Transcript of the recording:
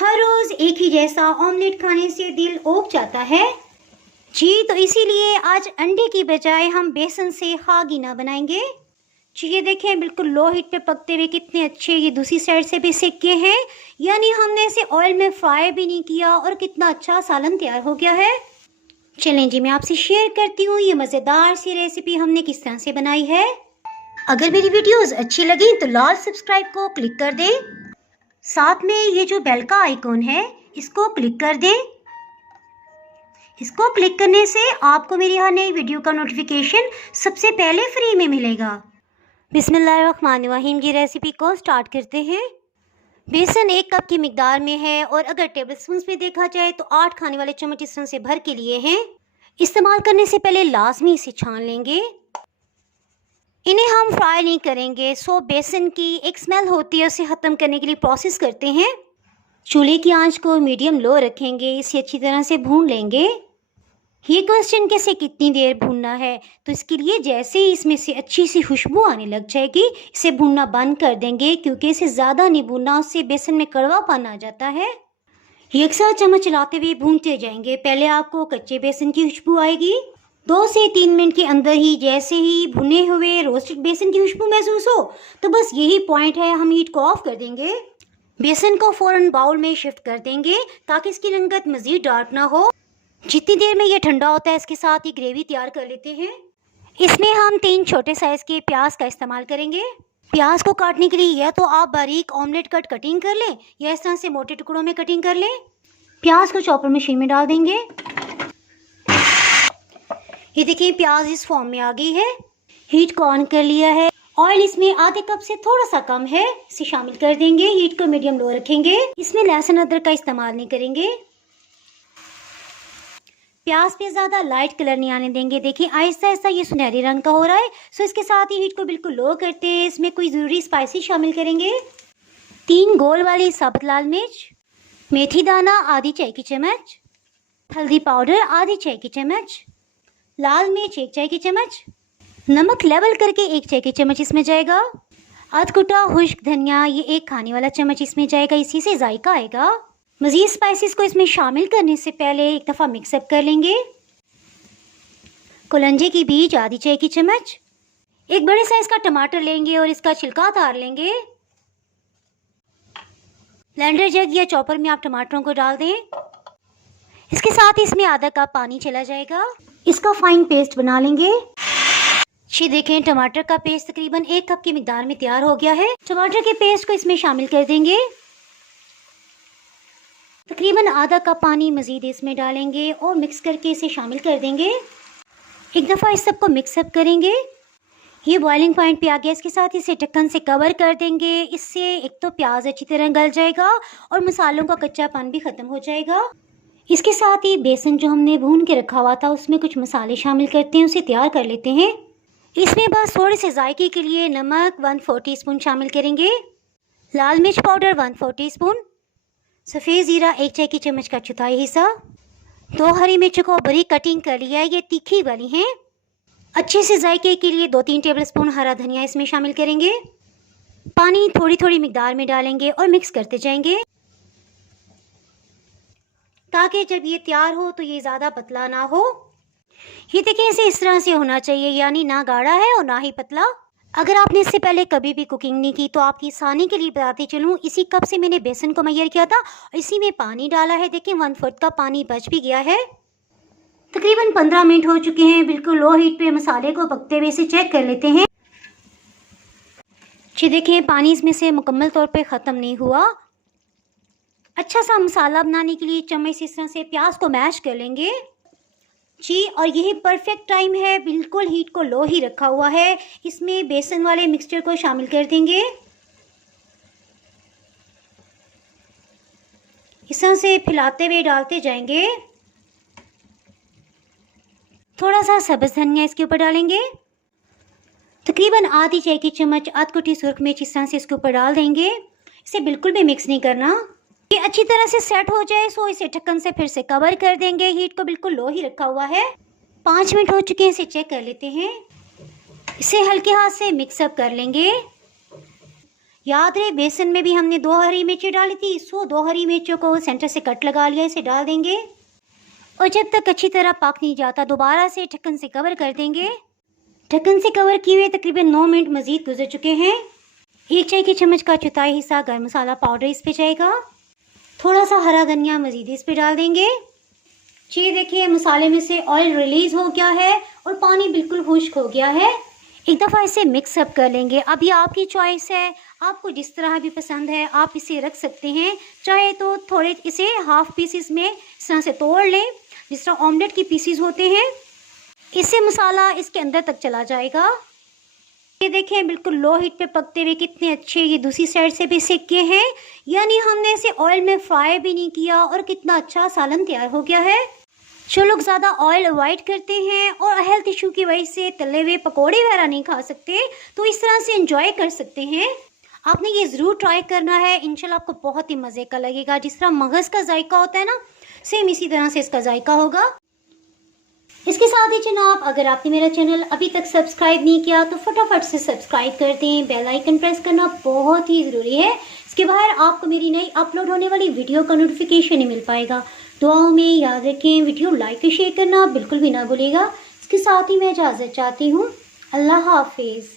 हर रोज एक ही जैसा ऑमलेट खाने से दिल ऊब जाता है जी। तो इसीलिए आज अंडे की बजाय हम बेसन से खागीना बनाएंगे जी। ये देखें बिल्कुल लो हीट पे पकते हुए कितने अच्छे ये दूसरी साइड से भी सेक के हैं, यानी हमने इसे ऑयल में फ्राई भी नहीं किया और कितना अच्छा सालन तैयार हो गया है। चलें जी, मैं आपसे शेयर करती हूँ ये मज़ेदार सी रेसिपी हमने किस तरह से बनाई है। अगर मेरी वीडियोस अच्छी लगी तो लाल सब्सक्राइब को क्लिक कर दें, साथ में ये जो बेल का आइकॉन है इसको क्लिक कर दें। इसको क्लिक करने से आपको मेरी हर नई वीडियो का नोटिफिकेशन सबसे पहले फ्री में मिलेगा। बिस्मिल्लाहिर्रहमानिर्रहीम। ये रेसिपी को स्टार्ट करते हैं। बेसन 1 कप की मिकदार में है और अगर टेबल स्पून में देखा जाए तो 8 खाने वाले चम्मच इस तरह से भर के लिए हैं। इस्तेमाल करने से पहले लाजमी इसे छान लेंगे। इन्हें हम फ्राई नहीं करेंगे, सो बेसन की एक स्मेल होती है उसे ख़त्म करने के लिए प्रोसेस करते हैं। चूल्हे की आंच को मीडियम लो रखेंगे, इसे अच्छी तरह से भून लेंगे। ये क्वेश्चन कैसे कितनी देर भूनना है, तो इसके लिए जैसे ही इसमें से अच्छी सी खुशबू आने लग जाएगी इसे भूनना बंद कर देंगे, क्योंकि इसे ज़्यादा नहीं भूनना, उससे बेसन में कड़वापन आ जाता है। ये एक साथ चम्मच चलाते हुए भूनते जाएंगे। पहले आपको कच्चे बेसन की खुशबू आएगी, 2 से 3 मिनट के अंदर ही जैसे ही भुने हुए रोस्टेड बेसन की खुशबू महसूस हो तो बस यही पॉइंट है, हम हीट को ऑफ कर देंगे। बेसन को फ़ौरन बाउल में शिफ्ट कर देंगे ताकि इसकी रंगत मज़ीद डार्क ना हो। जितनी देर में ये ठंडा होता है इसके साथ ही ग्रेवी तैयार कर लेते हैं। इसमें हम 3 छोटे साइज़ के प्याज का इस्तेमाल करेंगे। प्याज को काटने के लिए या तो आप बारीक ऑमलेट कटिंग कर लें या इस तरह से मोटे टुकड़ों में कटिंग कर लें। प्याज को चॉपर मशीन में डाल देंगे। ये देखिए प्याज इस फॉर्म में आ गई है। हीट को ऑन कर लिया है। ऑयल इसमें आधे कप से थोड़ा सा कम है, इसे शामिल कर देंगे। हीट को मीडियम लो रखेंगे। इसमें लहसुन अदरक का इस्तेमाल नहीं करेंगे। प्याज पे ज़्यादा लाइट कलर नहीं आने देंगे। देखिए आहिस्ता आहिस्ता ये सुनहरी रंग का हो रहा है, सो इसके साथ ही हीट को बिल्कुल लो करते हैं। इसमें कोई ज़रूरी स्पाइसी शामिल करेंगे। 3 गोल वाली साबुत लाल मिर्च, मेथी दाना आधी चाय की चम्मच, हल्दी पाउडर आधी चाय की चम्मच, लाल मिर्च 1 चाय की चम्मच, नमक लेवल करके 1 चाय की चम्मच इसमें जाएगा। अध कुटा खुश्क धनिया ये 1 खाने वाला चम्मच इसमें जाएगा, इसी से जायका आएगा। मज़ीद स्पाइसेस को इसमें शामिल करने से पहले एक दफ़ा मिक्सअप कर लेंगे। कुलंजे की बीज आधी चाय की चम्मच, एक बड़े साइज़ का टमाटर लेंगे और इसका छिलका उतार लेंगे। ब्लेंडर जग या चॉपर में आप टमाटरों को डाल दें। इसके साथ ही इसमें आधा कप पानी चला जाएगा। इसका फाइन पेस्ट बना लेंगे। ये देखें टमाटर का पेस्ट तकरीबन 1 कप की मिकदार में तैयार हो गया है। टमाटर के पेस्ट को इसमें शामिल कर देंगे। तकरीबन आधा कप पानी मज़ीद इसमें डालेंगे और मिक्स करके इसे शामिल कर देंगे। एक दफ़ा इस सबको मिक्सअप करेंगे। ये बॉइलिंग पॉइंट पे आ गया। इसके साथ इसे ढक्कन से कवर कर देंगे। इससे एक तो प्याज अच्छी तरह गल जाएगा और मसालों का कच्चापन भी ख़त्म हो जाएगा। इसके साथ ही बेसन जो हमने भून के रखा हुआ था उसमें कुछ मसाले शामिल करते हैं, उसे तैयार कर लेते हैं। इसमें बस थोड़े से जायके के लिए नमक 1/4 टीस्पून शामिल करेंगे, लाल मिर्च पाउडर 1/4 टीस्पून, सफ़ेद ज़ीरा 1 चाय की चम्मच का चौथाई हिस्सा, 2 हरी मिर्चों को बारीक कटिंग कर लिया है, ये तीखी वाली हैं। अच्छे से जायके के लिए 2-3 टेबलस्पून हरा धनिया इसमें शामिल करेंगे। पानी थोड़ी थोड़ी मिकदार में डालेंगे और मिक्स करते जाएंगे ताकि जब ये तैयार हो तो ये ज़्यादा पतला ना हो। ये देखिए इसे इस तरह से होना चाहिए, यानी ना गाढ़ा है और ना ही पतला। अगर आपने इससे पहले कभी भी कुकिंग नहीं की तो आपकी आसानी के लिए बताती चलूँ, इसी कप से मैंने बेसन को मैयर किया था और इसी में पानी डाला है। देखिए 1/4 कप पानी बच भी गया है। तकरीबन 15 मिनट हो चुके हैं। बिल्कुल लो हीट पे मसाले को पकते हुए इसे चेक कर लेते हैं। ये देखें पानी इसमें से मुकम्मल तौर पे ख़त्म नहीं हुआ। अच्छा सा मसाला बनाने के लिए चम्मच से इस तरह से प्याज को मैश कर लेंगे जी। और यही परफेक्ट टाइम है, बिल्कुल हीट को लो ही रखा हुआ है। इसमें बेसन वाले मिक्सचर को शामिल कर देंगे। इस तरह से फैलाते हुए डालते जाएंगे। थोड़ा सा सब्ज़ धनिया इसके ऊपर डालेंगे। तकरीबन आधी चाय की चम्मच अध कुटी सुरख मिर्च इस तरह से इसके ऊपर डाल देंगे। इसे बिल्कुल भी मिक्स नहीं करना। ये अच्छी तरह से सेट हो जाए सो इसे ढक्कन से फिर से कवर कर देंगे। हीट को बिल्कुल लो ही रखा हुआ है। 5 मिनट हो चुके हैं, इसे चेक कर लेते हैं। इसे हल्के हाथ से मिक्सअप कर लेंगे। याद रहे बेसन में भी हमने 2 हरी मिर्चें डाली थी, सो 2 हरी मिर्चों को सेंटर से कट लगा लिया, इसे डाल देंगे और जब तक अच्छी तरह पक नहीं जाता दोबारा से ढक्कन से कवर कर देंगे। ढक्कन से कवर किए हुए तकरीबन 9 मिनट मज़ीद गुजर चुके हैं। 1 चाय की चम्मच का चौथाई हिस्सा गरम मसाला पाउडर इस पे जाएगा। थोड़ा सा हरा धनिया मज़ीद इस पे डाल देंगे। ये देखिए मसाले में से ऑयल रिलीज़ हो गया है और पानी बिल्कुल खुश्क हो गया है। एक दफ़ा इसे मिक्स अप कर लेंगे। अब ये आपकी चॉइस है, आपको जिस तरह भी पसंद है आप इसे रख सकते हैं। चाहे तो थोड़े इसे हाफ पीसेस में इस तरह से तोड़ लें, जिस तरह ऑमलेट की पीसेस होते हैं। इससे मसाला इसके अंदर तक चला जाएगा। ये देखें बिल्कुल लो हीट पे पकते हुए कितने अच्छे ये दूसरी साइड से भी सेक के हैं, यानी हमने इसे ऑयल में फ्राई भी नहीं किया और कितना अच्छा सालन तैयार हो गया है। जो लोग ज़्यादा ऑयल अवॉइड करते हैं और हेल्थ इशू की वजह से तले हुए पकौड़े वगैरह नहीं खा सकते, तो इस तरह से एंजॉय कर सकते हैं। आपने ये ज़रूर ट्राई करना है, इंशाल्लाह आपको बहुत ही मज़े का लगेगा। जिस तरह मगज़ का जायका होता है ना, सेम इसी तरह से इसका जायका होगा। इसके साथ ही जनाब, अगर आपने मेरा चैनल अभी तक सब्सक्राइब नहीं किया तो फटाफट से सब्सक्राइब कर दें। बेल आइकन प्रेस करना बहुत ही ज़रूरी है, इसके बाहर आपको मेरी नई अपलोड होने वाली वीडियो का नोटिफिकेशन नहीं मिल पाएगा। दुआओं में याद रखें, वीडियो लाइक और शेयर करना बिल्कुल भी ना भूलिएगा। इसके साथ ही मैं इजाज़त चाहती हूँ। अल्लाह हाफिज़।